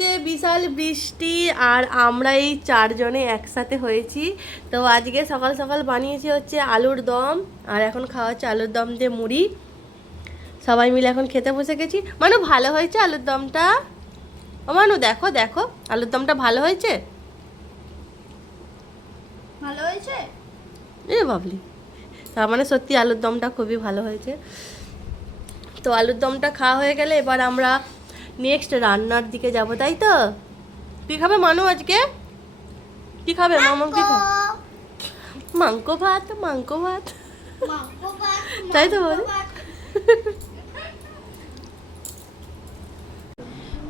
যে বিশাল বৃষ্টি আর আমরা এই চারজনে একসাথে হয়েছি। তো আজকে সকাল সকাল বানিয়েছি হচ্ছে আলুর দম, আর এখন খাওয়া হচ্ছে আলুর দম দিয়ে মুড়ি। সবাই মিলে এখন খেতে বসে গেছি। মানু ভালো হয়েছে আলুর দমটা? ও মানু দেখো দেখো আলুর দমটা ভালো হয়েছে? ভালো হয়েছে। এ বাবলি, তার মানে সত্যি আলুর দমটা খুবই ভালো হয়েছে। তো আলুর দমটা খাওয়া হয়ে গেলে এবার আমরা নেক্সট রান্নার দিকে যাব, তাই তো? কী খাবে মানু আজকে? কি খাবে মামা? কি খাবে? মাংস ভাত, মাংস ভাত, তাই তো বল।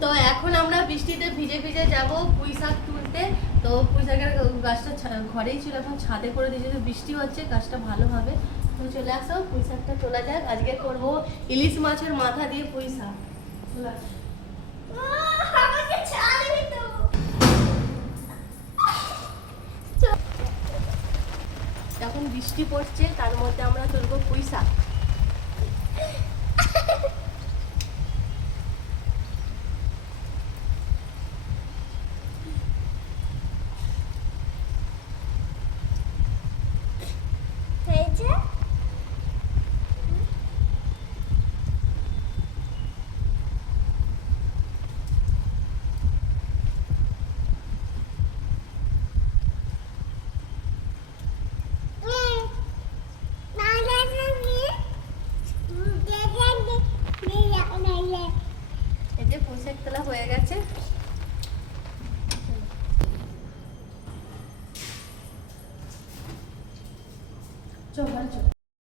তো এখন আমরা বৃষ্টিতে ভিজে ভিজে যাব পুঁই শাক তুলতে। তো পুঁই শাকের গাছটা ঘরেই ছিল, এখন ছাদে করে দিয়েছে, তো বৃষ্টি হচ্ছে, গাছটা ভালো হবে। তো চলে আসো, পুঁই শাকটা তোলা যাক। আজকে করবো ইলিশ মাছের মাথা দিয়ে পুঁই শাক। এখন বৃষ্টি পড়ছে, তার মধ্যে আমরা তুলবো পুঁই শাক। এই যে পুঁই শাক তোলা হয়ে গেছে।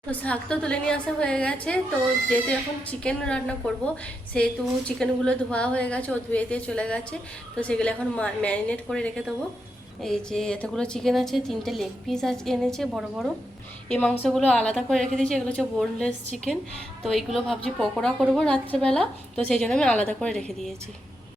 তো শাক তো তুলে নিয়ে আসা হয়ে গেছে। তো যেহেতু এখন চিকেন রান্না করব, সেহেতু চিকেনগুলো ধোয়া হয়ে গেছে, ও ধুয়ে দিয়ে চলে গেছে। তো সেগুলো এখন ম্যারিনেট করে রেখে দেবো। এই যে এতগুলো চিকেন আছে, 3টে লেগ পিস এনেছে বড় বড়। এই মাংসগুলো আলাদা করে রেখে দিয়েছি, এগুলো হচ্ছে বোনলেস চিকেন। তো এইগুলো ভাবছি পকোড়া করবো রাত্রেবেলা, তো সেই জন্য আমি আলাদা করে রেখে দিয়েছি।